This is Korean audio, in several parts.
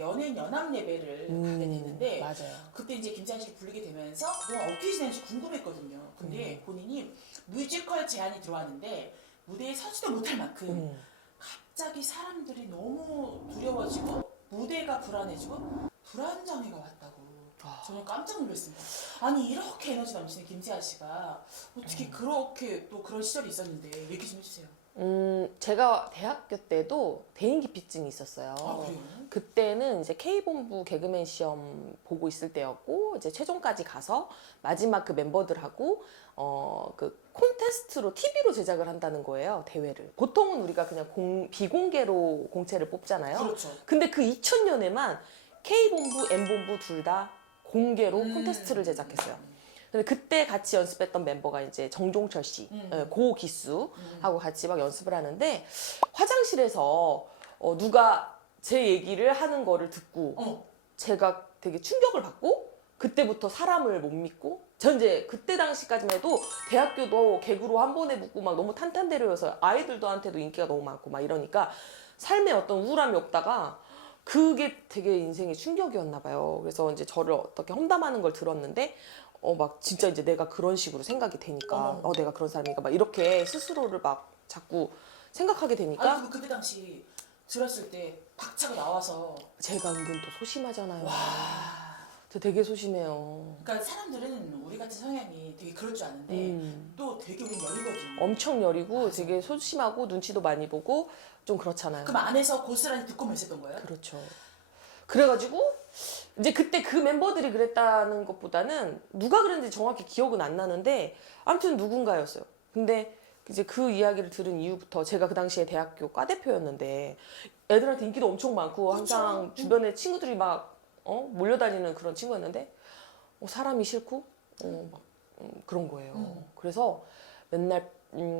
연예인 연합 예배를 가게 됐는데 맞아요. 그때 이제 김지한 씨를 부르게 되면서 그동안 어떻게 지내는지 궁금했거든요. 근데 본인이 뮤지컬 제안이 들어왔는데 무대에 서지도 못할 만큼 갑자기 사람들이 너무 두려워지고 무대가 불안해지고 불안장애가 왔다고. 저는 깜짝 놀랐습니다. 아니 이렇게 에너지 넘치는 김지아 씨가 어떻게 그렇게 또 그런 시절이 있었는데 얘기 좀 해주세요. 제가 대학교 때도 대인기피증이 있었어요. 아 그래요? 그때는 이제 K본부 개그맨 시험 보고 있을 때였고 이제 최종까지 가서 마지막 그 멤버들하고 그 콘테스트로 TV로 제작을 한다는 거예요. 대회를. 보통은 우리가 그냥 비공개로 공채를 뽑잖아요. 그렇죠. 근데 그 2000년에만 K본부, M본부 둘 다 공개로 콘테스트를 제작했어요. 근데 그때 같이 연습했던 멤버가 이제 정종철 씨, 고기수하고 같이 막 연습을 하는데 화장실에서 누가 제 얘기를 하는 거를 듣고 제가 되게 충격을 받고 그때부터 사람을 못 믿고 전 이제 그때 당시까지만 해도 대학교도 개그로 한 번에 붙고 막 너무 탄탄대로여서 아이들한테도 인기가 너무 많고 막 이러니까 삶에 어떤 우울함이 없다가 그게 되게 인생의 충격이었나 봐요. 그래서 이제 저를 어떻게 험담하는 걸 들었는데 막 진짜 이제 내가 그런 식으로 생각이 되니까 내가 그런 사람인가 막 이렇게 스스로를 막 자꾸 생각하게 되니까 아니 그때 당시 들었을 때 박차가 나와서 제가 은근 또 소심하잖아요. 와. 저 되게 소심해요. 그러니까 사람들은 우리 같은 성향이 되게 그럴 줄 아는데 또 되게 우린 열이거든요. 엄청 여리고 되게 소심하고 눈치도 많이 보고 좀 그렇잖아요. 그럼 안에서 고스란히 듣고만 있었던 거예요? 그렇죠. 그래가지고 이제 그때 그 멤버들이 그랬다는 것보다는 누가 그랬는지 정확히 기억은 안 나는데 아무튼 누군가였어요. 근데 이제 그 이야기를 들은 이후부터 제가 그 당시에 대학교 과대표였는데 애들한테 인기도 엄청 많고 항상 주변에 친구들이 막 몰려다니는 그런 친구였는데 사람이 싫고 막, 그런 거예요. 그래서 맨날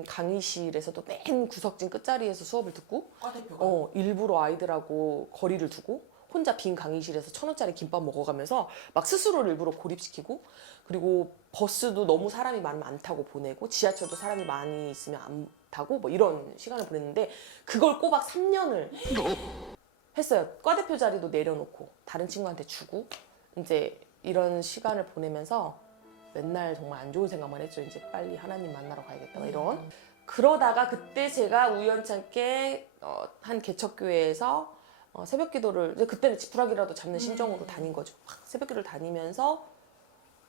강의실에서도 맨 구석진 끝자리에서 수업을 듣고 과대표가 일부러 아이들하고 거리를 두고 혼자 빈 강의실에서 1,000원짜리 김밥 먹어가면서 막 스스로를 일부러 고립시키고 그리고 버스도 너무 사람이 많으면 안 타고 보내고 지하철도 사람이 많이 있으면 안 타고 뭐 이런 시간을 보냈는데 그걸 꼬박 3년을 했어요. 과대표 자리도 내려놓고 다른 친구한테 주고 이제 이런 시간을 보내면서 맨날 정말 안 좋은 생각만 했죠. 이제 빨리 하나님 만나러 가야겠다 이런. 그러다가 그때 제가 우연찮게 한 개척교회에서 새벽 기도를 그때는 지푸라기라도 잡는 심정으로 다닌 거죠. 막 새벽 기도를 다니면서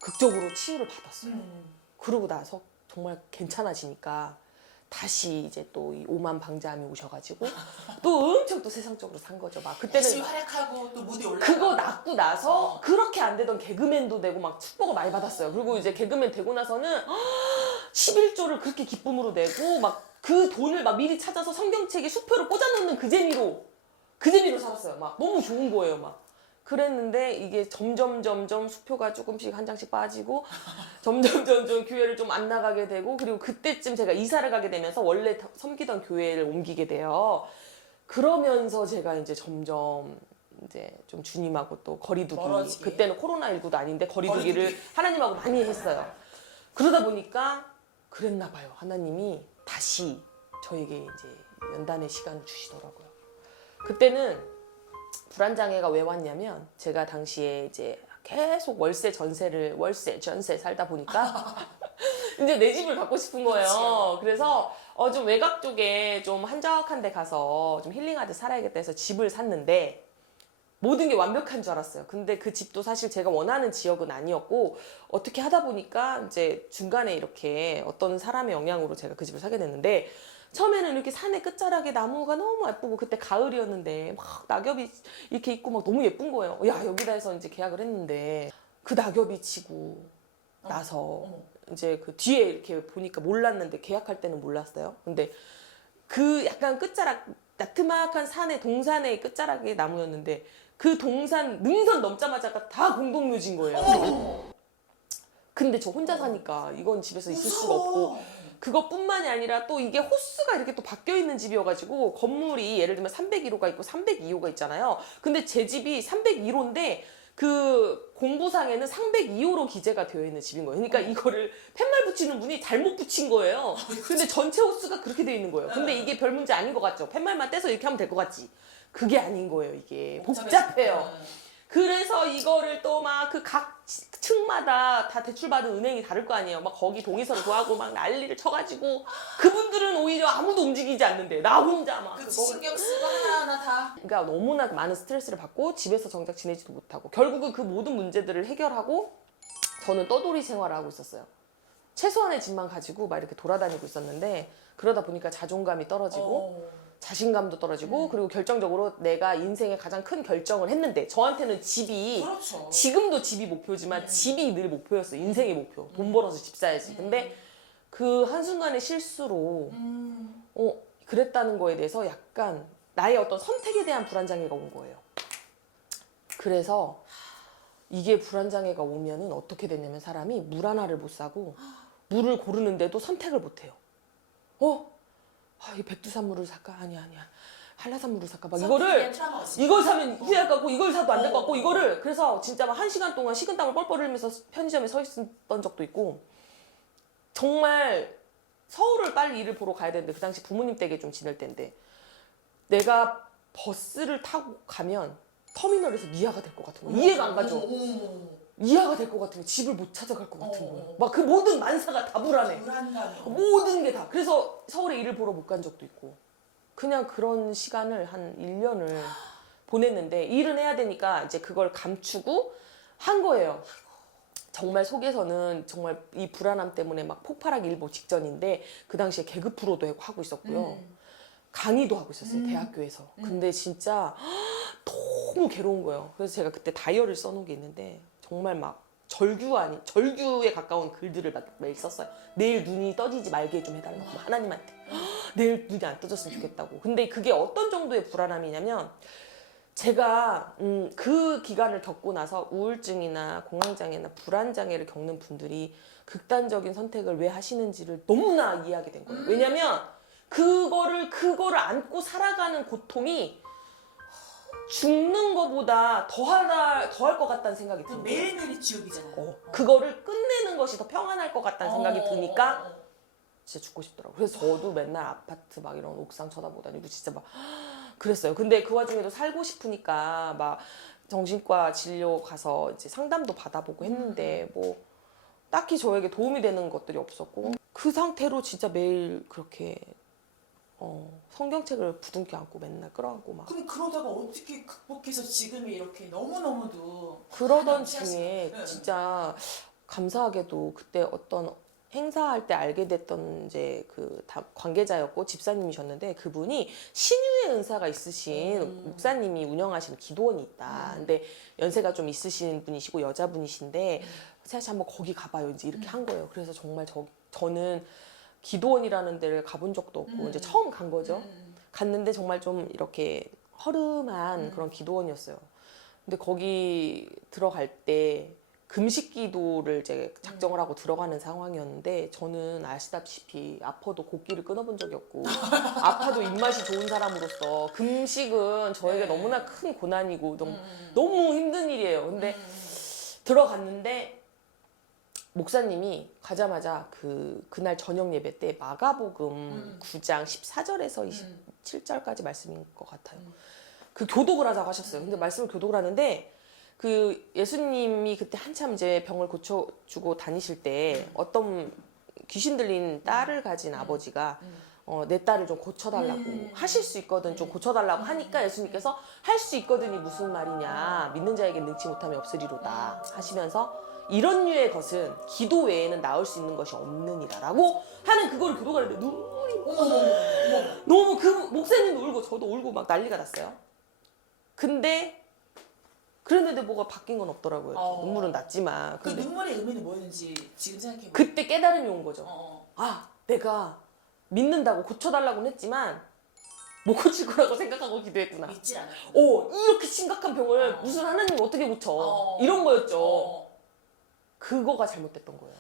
극적으로 치유를 받았어요. 그러고 나서 정말 괜찮아지니까 다시 이제 또 이 오만 방자함이 오셔가지고 또 엄청 또 세상적으로 산 거죠. 막 그때는 열심히 활약하고 또 무대 올라가 그거 낳고 나서 그렇게 안 되던 개그맨도 되고 막 축복을 많이 받았어요. 그리고 이제 개그맨 되고 나서는 11조를 그렇게 기쁨으로 내고 막 그 돈을 막 미리 찾아서 성경책에 수표를 꽂아놓는 그 재미로 살았어요. 막 너무 좋은 거예요. 막 그랬는데 이게 점점 수표가 조금씩 한 장씩 빠지고 점점 교회를 좀 안 나가게 되고 그리고 그때쯤 제가 이사를 가게 되면서 원래 섬기던 교회를 옮기게 돼요. 그러면서 제가 이제 점점 이제 좀 주님하고 또 거리두기 멀어지게. 그때는 코로나19도 아닌데 거리두기를 하나님하고 많이 했어요. 그러다 보니까 그랬나 봐요. 하나님이 다시 저에게 이제 연단의 시간을 주시더라고요. 그때는 불안장애가 왜 왔냐면 제가 당시에 이제 계속 월세 전세 살다 보니까 이제 내 집을 갖고 싶은 거예요. 그래서 좀 외곽 쪽에 좀 한적한 데 가서 좀 힐링하듯 살아야겠다 해서 집을 샀는데 모든 게 완벽한 줄 알았어요. 근데 그 집도 사실 제가 원하는 지역은 아니었고 어떻게 하다 보니까 이제 중간에 이렇게 어떤 사람의 영향으로 제가 그 집을 사게 됐는데 처음에는 이렇게 산의 끝자락에 나무가 너무 예쁘고 그때 가을이었는데 막 낙엽이 이렇게 있고 막 너무 예쁜 거예요. 야 여기다 해서 이제 계약을 했는데 그 낙엽이 지고 나서 이제 그 뒤에 이렇게 보니까 몰랐는데 계약할 때는 몰랐어요. 근데 그 약간 끝자락 나트막한 산의 동산의 끝자락에 나무였는데 그 동산 능선 넘자마자 다 공동묘지인 거예요. 근데 저 혼자 사니까 이건 집에서 있을 수가 없고 그것뿐만이 아니라 또 이게 호수가 이렇게 또 바뀌어 있는 집이어가지고 건물이 예를 들면 301호가 있고 302호가 있잖아요. 근데 제 집이 301호인데 그 공부상에는 302호로 기재가 되어 있는 집인 거예요. 그러니까 이거를 팻말 붙이는 분이 잘못 붙인 거예요. 근데 전체 호수가 그렇게 되어 있는 거예요. 근데 이게 별 문제 아닌 것 같죠? 팻말만 떼서 이렇게 하면 될 것 같지? 그게 아닌 거예요. 이게 복잡해요. 그래서 이거를 또 막 그 각 층마다 다 대출받은 은행이 다를 거 아니에요. 막 거기 동의서를 구하고 막 난리를 쳐가지고 그분들은 오히려 아무도 움직이지 않는데 나 혼자 막 그 신경 쓰고 하나하나 다. 그러니까 너무나 많은 스트레스를 받고 집에서 정작 지내지도 못하고 결국은 그 모든 문제들을 해결하고 저는 떠돌이 생활을 하고 있었어요. 최소한의 집만 가지고 막 이렇게 돌아다니고 있었는데 그러다 보니까 자존감이 떨어지고 자신감도 떨어지고 그리고 결정적으로 내가 인생의 가장 큰 결정을 했는데 저한테는 집이 그렇죠. 지금도 집이 목표지만 집이 늘 목표였어요. 인생의 목표. 돈 벌어서 집 사야지. 근데 그 한순간의 실수로 그랬다는 거에 대해서 약간 나의 어떤 선택에 대한 불안장애가 온 거예요. 그래서 이게 불안장애가 오면은 어떻게 되냐면 사람이 물 하나를 못 사고 물을 고르는데도 선택을 못 해요. 이 백두산물을 살까? 아니야. 한라산물을 살까? 막 이걸 사면 후회할 것 같고 이걸 사도 안 될 것 같고 이거를 그래서 진짜 막 1시간 동안 식은땀을 뻘뻘 흘리면서 편의점에 서 있었던 적도 있고 정말 서울을 빨리 일을 보러 가야 되는데 그 당시 부모님 댁에 좀 지낼 때인데 내가 버스를 타고 가면 터미널에서 미아가 될 것 같은 거 이해가 안 가죠. 이해가 될 것 같은 거 집을 못 찾아갈 것 같은 거 막 그 모든 만사가 다 불안해. 모든 게 다. 그래서 서울에 일을 보러 못 간 적도 있고 그냥 그런 시간을 한 1년을 보냈는데 일은 해야 되니까 이제 그걸 감추고 한 거예요. 정말 속에서는 정말 이 불안함 때문에 막 폭발하기 일보 직전인데 그 당시에 개그 프로도 하고 있었고요. 강의도 하고 있었어요. 대학교에서. 근데 진짜 너무 괴로운 거예요. 그래서 제가 그때 다이어리를 써놓은 게 있는데 정말 막 절규에 가까운 글들을 막 매일 썼어요. 내일 눈이 떠지지 말게 좀 해달라고 하나님한테. 내일 눈이 안 떠졌으면 좋겠다고. 근데 그게 어떤 정도의 불안함이냐면 제가 그 기간을 겪고 나서 우울증이나 공황장애나 불안장애를 겪는 분들이 극단적인 선택을 왜 하시는지를 너무나 이해하게 된 거예요. 왜냐면 그거를 안고 살아가는 고통이 죽는 거보다 더할 것 같다는 생각이 들어요. 매일매일이 지옥이잖아요. 그거를 끝내는 것이 더 평안할 것 같다는 생각이 드니까 진짜 죽고 싶더라고요. 그래서 저도 맨날 아파트 막 이런 옥상 쳐다보다니고 진짜 막 그랬어요. 근데 그 와중에도 살고 싶으니까 막 정신과 진료 가서 이제 상담도 받아보고 했는데 뭐 딱히 저에게 도움이 되는 것들이 없었고 그 상태로 진짜 매일 그렇게 성경책을 부둥켜 안고 맨날 끌어안고 막 그럼 그러다가 어떻게 극복해서 지금이 이렇게 너무너무도 그러던 중에 진짜 감사하게도 그때 어떤 행사할 때 알게 됐던 이제 그 관계자였고 집사님이셨는데 그분이 신유의 은사가 있으신 목사님이 운영하시는 기도원이 있다. 근데 연세가 좀 있으신 분이시고 여자분이신데 사실 한번 거기 가봐요. 이제 이렇게 한 거예요. 그래서 정말 저는 기도원이라는 데를 가본 적도 없고 이제 처음 간 거죠. 갔는데 정말 좀 이렇게 허름한 그런 기도원이었어요. 근데 거기 들어갈 때 금식 기도를 이제 작정을 하고 들어가는 상황이었는데 저는 아시다시피 아파도 곡기를 끊어본 적이 없고 아파도 입맛이 좋은 사람으로서 금식은 저에게 너무나 큰 고난이고 너무 힘든 일이에요. 근데 들어갔는데 목사님이 가자마자 그날 저녁 예배 때 마가복음 9장 14절에서 27절까지 말씀인 것 같아요. 그 교독을 하자고 하셨어요. 근데 말씀을 교독을 하는데 그 예수님이 그때 한참 이제 병을 고쳐주고 다니실 때 어떤 귀신 들린 딸을 가진 아버지가 내 딸을 좀 고쳐달라고 하실 수 있거든 좀 고쳐달라고 하니까 예수님께서 할 수 있거든이 무슨 말이냐 믿는 자에게 능치 못함이 없으리로다 하시면서 이런 류의 것은 기도 외에는 나올 수 있는 것이 없느니라 라고 하는 그거를 교독하는데 눈물이 너무 그 목사님도 울고 저도 울고 막 난리가 났어요. 근데 그랬는데 뭐가 바뀐 건 없더라고요. 눈물은 났지만. 그 눈물의 의미는 뭐였는지 지금 생각해보면 그때 깨달음이 온 거죠. 내가 믿는다고 고쳐달라고는 했지만 못 고칠 거라고 생각하고 기도했구나. 믿질 않아. 이렇게 심각한 병을 무슨 하나님이 어떻게 고쳐. 이런 거였죠. 그거가 잘못됐던 거예요.